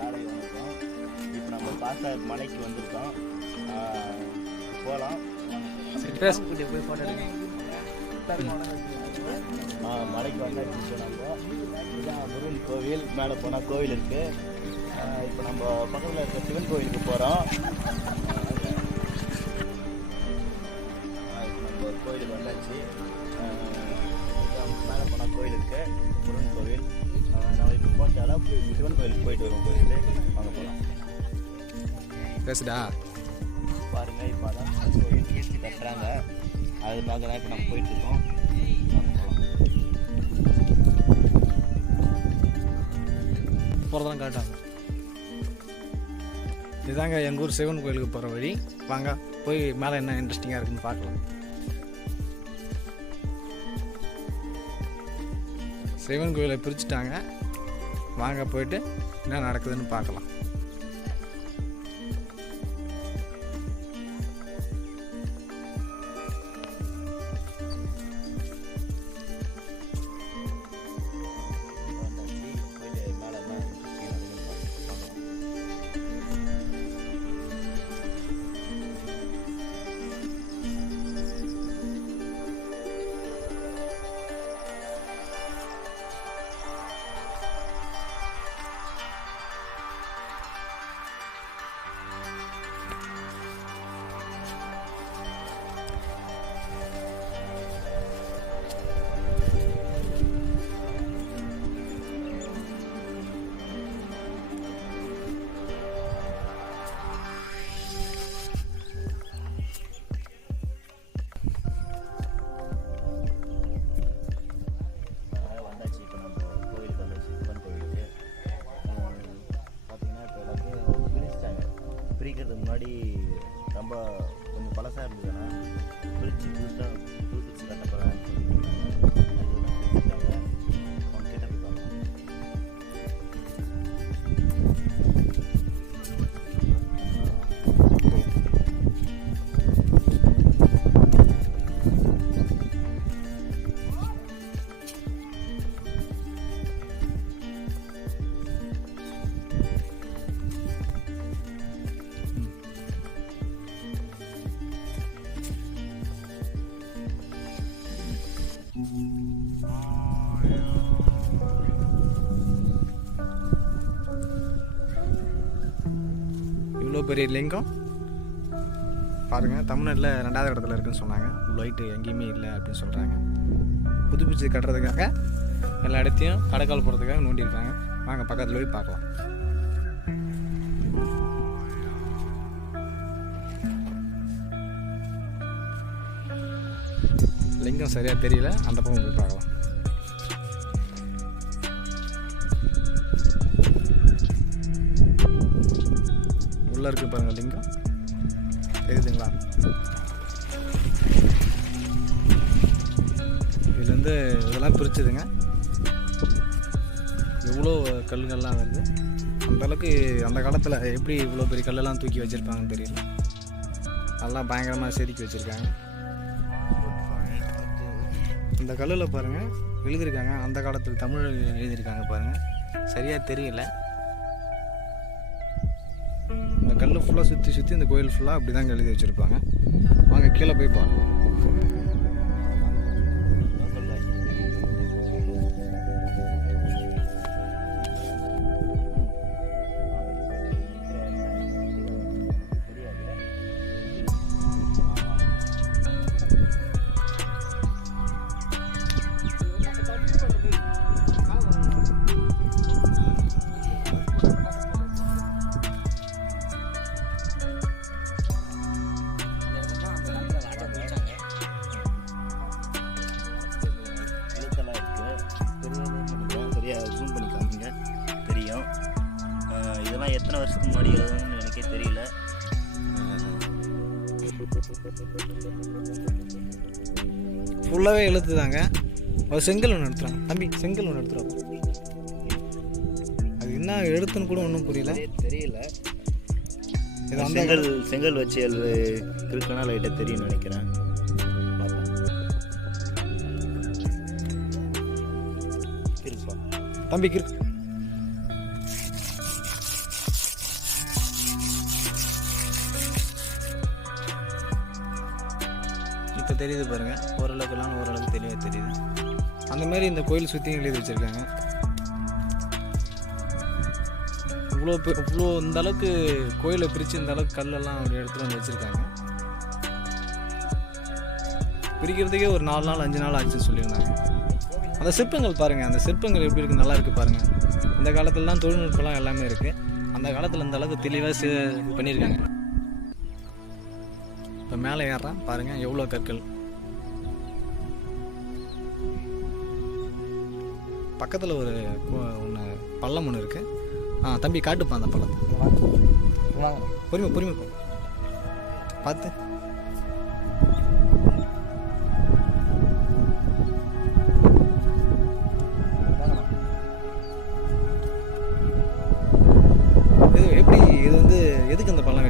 காலை வணக்கம். இப்போ நம்ம பாஸ்டர் மலைக்கு வந்திருக்கோம். போகலாம். போய் போட்டோ மலைக்கு வந்தாச்சு. நம்ம இதுதான் முருகன் கோவில். மேலே போனால் கோவில் இருக்குது. இப்போ நம்ம பக்கத்தில் இருக்க சிவன் கோவிலுக்கு போகிறோம். நம்ம கோவிலுக்கு வந்தாச்சு. மேலே போனால் கோவில் இருக்குது, முருகன் கோவில். நம்ம இப்போ போட்டாலும் சிவன் கோவிலுக்கு போயிட்டு வரோம். கோவில் வாங்க போகலாம். பேசுடா பாருங்க, இப்போ அதான் கோவில் கேஸ்டி கட்டுறாங்க. அது பார்க்க தான் இப்போ நம்ம போயிட்டுருக்கோம். போகிறதான் காட்டாங்க. இதுதாங்க எங்கள் ஊர் சிவன் கோயிலுக்கு போகிற வழி. வாங்க போய் மேலே என்ன இன்ட்ரெஸ்டிங்காக இருக்குன்னு பார்க்கலாம். சிவன் கோயிலை பிரிச்சுட்டாங்க. வாங்க போயிட்டு என்ன நடக்குதுன்னு பார்க்கலாம். பிரிக்கிறதுக்கு முன்னாடி ரொம்ப கொஞ்சம் பழசாக இருந்ததுன்னா பிரித்து புதுசாக புதுப்பிச்சு கட்டப்படான்னு சொல்லியிருக்காங்க. அவங்க கிட்ட போய் பார்க்கலாம். இவ்வளோ பெரிய லிங்கம் பாருங்கள். தமிழ்நாட்டில் 2வது இடத்துல இருக்குன்னு சொன்னாங்க. லைட்டு எங்கேயுமே இல்லை அப்படின்னு சொல்கிறாங்க. புதுப்பிச்சு கட்டுறதுக்காக எல்லா இடத்தையும் கடைக்கால் போகிறதுக்காக நோண்டியிருக்காங்க. வாங்க பக்கத்தில் போய் பார்க்கலாம். லிங்கம் சரியாக தெரியல, அந்த பக்கம் போய் பார்க்கலாம். உள்ளே இருக்குது பாருங்கள் லிங்கம், தெரியுதுங்களா? இதுலேருந்து இதெல்லாம் பிரிச்சுதுங்க. எவ்வளோ கல்லுங்கள்லாம் வருது. அந்தளவுக்கு அந்த காலத்தில் எப்படி இவ்வளோ பெரிய கல்லெல்லாம் தூக்கி வச்சுருப்பாங்கன்னு தெரியல. அதெல்லாம் பயங்கரமாக செதுக்கி வச்சுருக்காங்க. இந்த கல்லில் பாருங்கள் எழுதியிருக்காங்க. அந்த காலத்தில் தமிழ் எழுதியிருக்காங்க பாருங்கள். சரியாக தெரியல. இந்த கல் ஃபுல்லாக சுற்றி சுற்றி இந்த கோயில் ஃபுல்லாக அப்படி தாங்க எழுதி வச்சுருப்பாங்க. வாங்க கீழே போய் பார்க்கலாம். ஜூம் பண்ணி காமிங்க, தெரியும். இதெல்லாம் எத்தனை வருஷத்துக்கு முன்னாடி எழுதுன்னு எனக்கே தெரியல. ஃபுல்லாகவே எழுத்துதாங்க. ஒரு செங்கல் ஒன்று எடுத்துறாங்க தம்பி, செங்கல் ஒன்று எடுத்துருவாங்க. அது என்ன எழுத்துன்னு கூட ஒன்றும் புரியல, தெரியல. செங்கல் வச்சு இருக்குன்னா லைட்டாக தெரியும்னு நினைக்கிறேன். பார்ப்போம். தம்பிக்கு இருக்கு. இப்போ தெரியுது பாருங்கள், ஓரளவுக்குலாம் ஓரளவுக்கு தெளிவாக தெரியுது. அந்த மாதிரி இந்த கோயில் சுற்றியும் எழுதி வச்சுருக்காங்க. இவ்வளோ இந்த அளவுக்கு கோயிலை பிரித்து இந்த அளவுக்கு கல்லெல்லாம் ஒரு இடத்துல வந்து வச்சுருக்காங்க. பிரிக்கிறதுக்கே ஒரு 4 நாள் 5 நாள் ஆச்சுன்னு சொல்லியிருந்தாங்க. அந்த சிற்பங்கள் பாருங்கள், அந்த சிற்பங்கள் எப்படி இருக்குது, நல்லா இருக்குது பாருங்கள். இந்த காலத்தில் தான் தொழில்நுட்பம்லாம் எல்லாமே இருக்குது. அந்த காலத்தில் இந்த அளவுக்கு தெளிவாக பண்ணியிருக்காங்க. இப்போ மேலே ஏறுறான் பாருங்கள், எவ்வளோ கற்கள். பக்கத்தில் ஒரு ஒன்று பள்ளம் ஒன்று இருக்குது. தம்பி காட்டுப்பா அந்த பள்ளத்தை. பொறுமை போ பார்த்து. இது எப்படி, இது வந்து எதுக்கு அந்த பள்ளம்